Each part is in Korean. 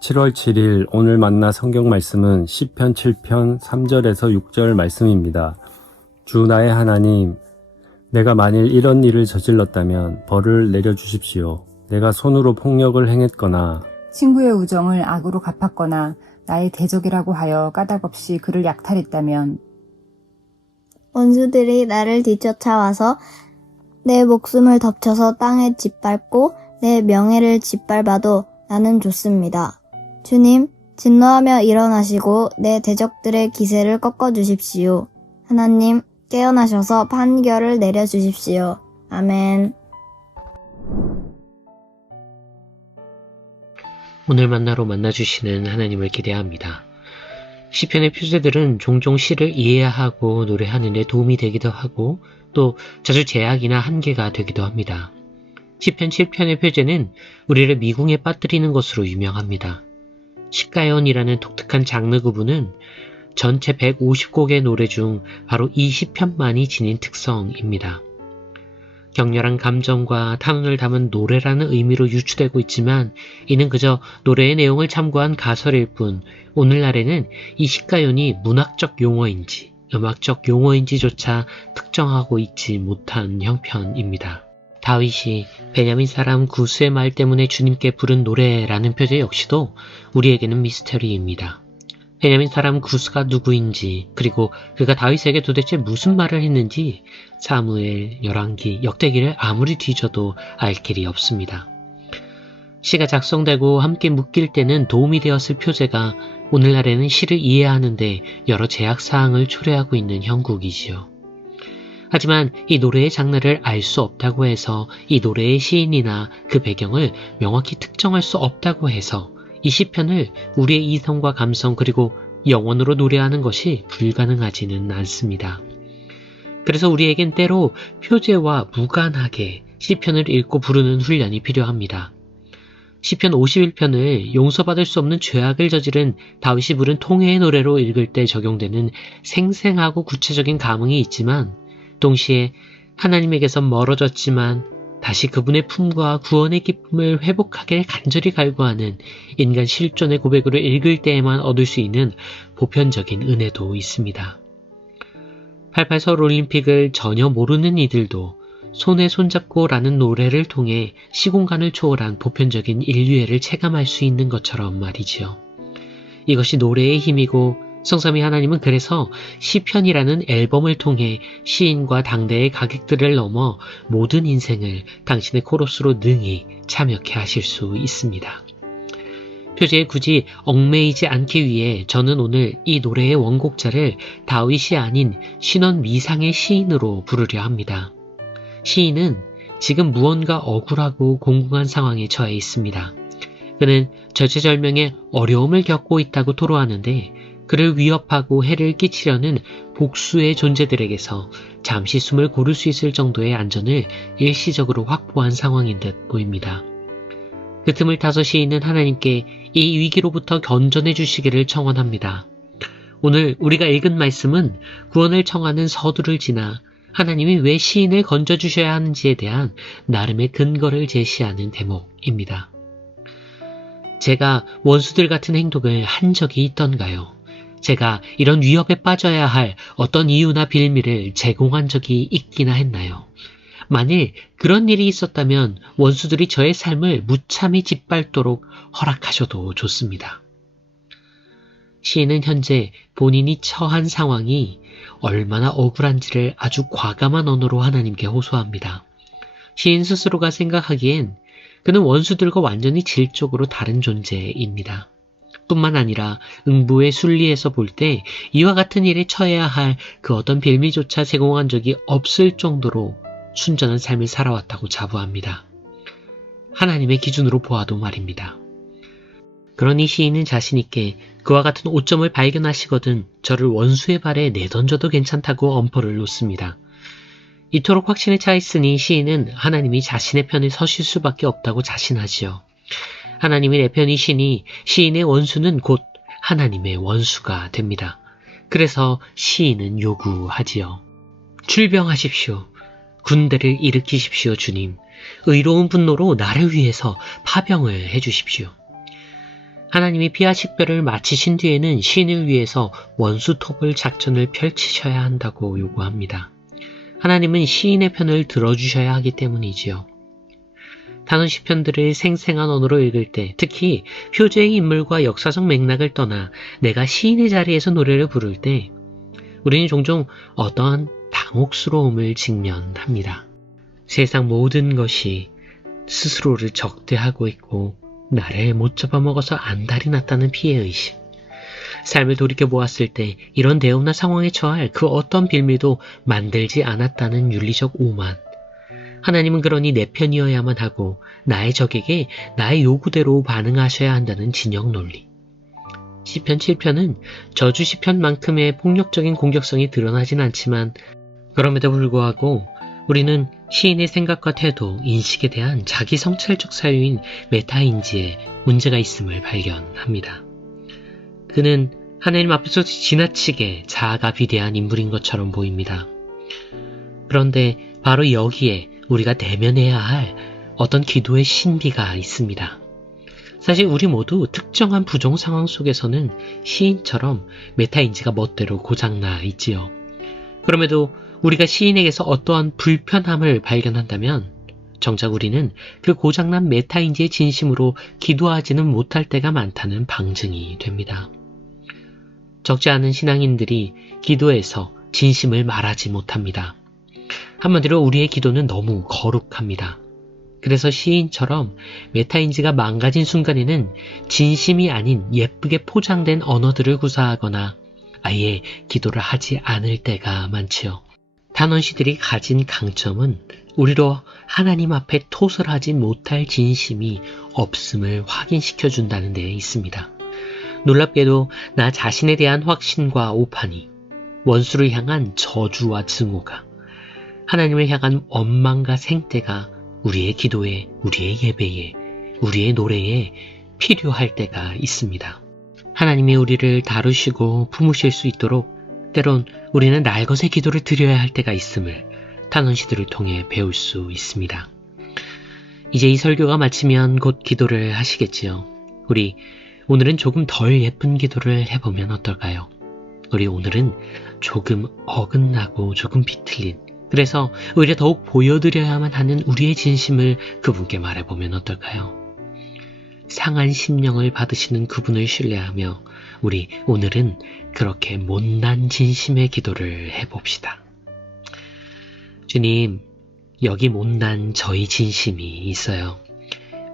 7월 7일 오늘 만나 성경 말씀은 시편 7편 3절에서 6절 말씀입니다. 주 나의 하나님, 내가 만일 이런 일을 저질렀다면 벌을 내려주십시오. 내가 손으로 폭력을 행했거나 친구의 우정을 악으로 갚았거나 나의 대적이라고 하여 까닭없이 그를 약탈했다면 원수들이 나를 뒤쫓아와서 내 목숨을 덮쳐서 땅에 짓밟고 내 명예를 짓밟아도 나는 좋습니다. 주님, 진노하며 일어나시고 내 대적들의 기세를 꺾어주십시오. 하나님, 깨어나셔서 판결을 내려주십시오. 아멘. 오늘 만나로 만나주시는 하나님을 기대합니다. 시편의 표제들은 종종 시를 이해하고 노래하는 데 도움이 되기도 하고 또 자주 제약이나 한계가 되기도 합니다. 시편 7편의 표제는 우리를 미궁에 빠뜨리는 것으로 유명합니다. 시가연이라는 독특한 장르 구분은 전체 150곡의 노래 중 바로 이 시편만이 지닌 특성입니다. 격렬한 감정과 탄원을 담은 노래라는 의미로 유추되고 있지만 이는 그저 노래의 내용을 참고한 가설일 뿐 오늘날에는 이 시가연이 문학적 용어인지 음악적 용어인지조차 특정하고 있지 못한 형편입니다. 다윗이 베냐민 사람 구스의 말 때문에 주님께 부른 노래라는 표제 역시도 우리에게는 미스터리입니다. 베냐민 사람 구스가 누구인지 그리고 그가 다윗에게 도대체 무슨 말을 했는지 사무엘, 열왕기, 역대기를 아무리 뒤져도 알 길이 없습니다. 시가 작성되고 함께 묶일 때는 도움이 되었을 표제가 오늘날에는 시를 이해하는데 여러 제약사항을 초래하고 있는 형국이지요. 하지만 이 노래의 장르를 알 수 없다고 해서 이 노래의 시인이나 그 배경을 명확히 특정할 수 없다고 해서 이 시편을 우리의 이성과 감성 그리고 영혼으로 노래하는 것이 불가능하지는 않습니다. 그래서 우리에겐 때로 표제와 무관하게 시편을 읽고 부르는 훈련이 필요합니다. 시편 51편을 용서받을 수 없는 죄악을 저지른 다윗이 부른 통회의 노래로 읽을 때 적용되는 생생하고 구체적인 감흥이 있지만 동시에 하나님에게서 멀어졌지만 다시 그분의 품과 구원의 기쁨을 회복하길 간절히 갈구하는 인간 실존의 고백으로 읽을 때에만 얻을 수 있는 보편적인 은혜도 있습니다. 88 서울올림픽을 전혀 모르는 이들도 손에 손잡고 라는 노래를 통해 시공간을 초월한 보편적인 인류애를 체감할 수 있는 것처럼 말이지요. 이것이 노래의 힘이고 성삼위 하나님은 그래서 시편이라는 앨범을 통해 시인과 당대의 가객들을 넘어 모든 인생을 당신의 코러스로 능히 참여케 하실 수 있습니다. 표제에 굳이 얽매이지 않기 위해 저는 오늘 이 노래의 원곡자를 다윗이 아닌 신원 미상의 시인으로 부르려 합니다. 시인은 지금 무언가 억울하고 공공한 상황에 처해 있습니다. 그는 절체절명의 어려움을 겪고 있다고 토로하는데 그를 위협하고 해를 끼치려는 복수의 존재들에게서 잠시 숨을 고를 수 있을 정도의 안전을 일시적으로 확보한 상황인 듯 보입니다. 그 틈을 타서 시인은 하나님께 이 위기로부터 건져내 주시기를 청원합니다. 오늘 우리가 읽은 말씀은 구원을 청하는 서두를 지나 하나님이 왜 시인을 건져주셔야 하는지에 대한 나름의 근거를 제시하는 대목입니다. 제가 원수들 같은 행동을 한 적이 있던가요? 제가 이런 위협에 빠져야 할 어떤 이유나 빌미를 제공한 적이 있기나 했나요? 만일 그런 일이 있었다면 원수들이 저의 삶을 무참히 짓밟도록 허락하셔도 좋습니다. 시인은 현재 본인이 처한 상황이 얼마나 억울한지를 아주 과감한 언어로 하나님께 호소합니다. 시인 스스로가 생각하기엔 그는 원수들과 완전히 질적으로 다른 존재입니다. 뿐만 아니라 응부의 순리에서 볼 때 이와 같은 일에 처해야 할 그 어떤 빌미조차 제공한 적이 없을 정도로 순전한 삶을 살아왔다고 자부합니다. 하나님의 기준으로 보아도 말입니다. 그러니 시인은 자신있게 그와 같은 오점을 발견하시거든 저를 원수의 발에 내던져도 괜찮다고 엄포를 놓습니다. 이토록 확신에 차 있으니 시인은 하나님이 자신의 편에 서실 수밖에 없다고 자신하지요. 하나님이 내 편이시니 시인의 원수는 곧 하나님의 원수가 됩니다. 그래서 시인은 요구하지요. 출병하십시오. 군대를 일으키십시오, 주님. 의로운 분노로 나를 위해서 파병을 해주십시오. 하나님이 비와 식별을 마치신 뒤에는 시인을 위해서 원수톱을 작전을 펼치셔야 한다고 요구합니다. 하나님은 시인의 편을 들어주셔야 하기 때문이지요. 단원 시편들을 생생한 언어로 읽을 때, 특히 표제의 인물과 역사적 맥락을 떠나 내가 시인의 자리에서 노래를 부를 때 우리는 종종 어떠한 당혹스러움을 직면합니다. 세상 모든 것이 스스로를 적대하고 있고 나를 못 잡아먹어서 안달이 났다는 피해의식. 삶을 돌이켜보았을 때 이런 대우나 상황에 처할 그 어떤 빌미도 만들지 않았다는 윤리적 오만. 하나님은 그러니 내 편이어야만 하고 나의 적에게 나의 요구대로 반응하셔야 한다는 진영 논리. 시편 7편은 저주 시편만큼의 폭력적인 공격성이 드러나진 않지만 그럼에도 불구하고 우리는 시인의 생각과 태도, 인식에 대한 자기 성찰적 사유인 메타인지에 문제가 있음을 발견합니다. 그는 하나님 앞에서 지나치게 자아가 비대한 인물인 것처럼 보입니다. 그런데 바로 여기에 우리가 대면해야 할 어떤 기도의 신비가 있습니다. 사실 우리 모두 특정한 부정 상황 속에서는 시인처럼 메타인지가 멋대로 고장나 있지요. 그럼에도 우리가 시인에게서 어떠한 불편함을 발견한다면 정작 우리는 그 고장난 메타인지의 진심으로 기도하지는 못할 때가 많다는 방증이 됩니다. 적지 않은 신앙인들이 기도에서 진심을 말하지 못합니다. 한마디로 우리의 기도는 너무 거룩합니다. 그래서 시인처럼 메타인지가 망가진 순간에는 진심이 아닌 예쁘게 포장된 언어들을 구사하거나 아예 기도를 하지 않을 때가 많지요. 단원시들이 가진 강점은 우리로 하나님 앞에 토설하지 못할 진심이 없음을 확인시켜준다는 데 있습니다. 놀랍게도 나 자신에 대한 확신과 오판이, 원수를 향한 저주와 증오가, 하나님을 향한 원망과 생떼가 우리의 기도에, 우리의 예배에, 우리의 노래에 필요할 때가 있습니다. 하나님이 우리를 다루시고 품으실 수 있도록 때론 우리는 날것의 기도를 드려야 할 때가 있음을 탄원시들을 통해 배울 수 있습니다. 이제 이 설교가 마치면 곧 기도를 하시겠지요. 우리 오늘은 조금 덜 예쁜 기도를 해보면 어떨까요? 우리 오늘은 조금 어긋나고 조금 비틀린, 그래서 오히려 더욱 보여드려야만 하는 우리의 진심을 그분께 말해보면 어떨까요? 상한 심령을 받으시는 그분을 신뢰하며 우리 오늘은 그렇게 못난 진심의 기도를 해봅시다. 주님, 여기 못난 저희 진심이 있어요.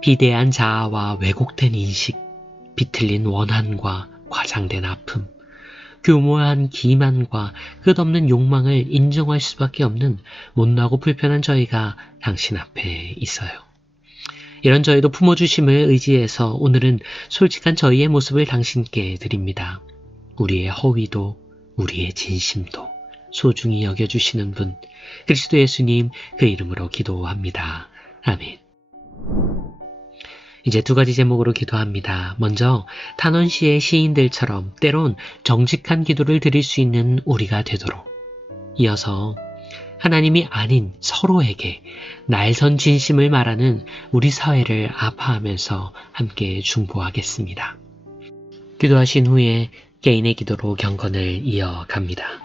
비대한 자아와 왜곡된 인식, 비틀린 원한과 과장된 아픔, 교모한 기만과 끝없는 욕망을 인정할 수밖에 없는 못나고 불편한 저희가 당신 앞에 있어요. 이런 저희도 품어주심을 의지해서 오늘은 솔직한 저희의 모습을 당신께 드립니다. 우리의 허위도 우리의 진심도 소중히 여겨주시는 분 그리스도 예수님 그 이름으로 기도합니다. 아멘. 이제 두 가지 제목으로 기도합니다. 먼저 탄원시의 시인들처럼 때론 정직한 기도를 드릴 수 있는 우리가 되도록, 이어서 하나님이 아닌 서로에게 날선 진심을 말하는 우리 사회를 아파하면서 함께 중보하겠습니다. 기도하신 후에 개인의 기도로 경건을 이어갑니다.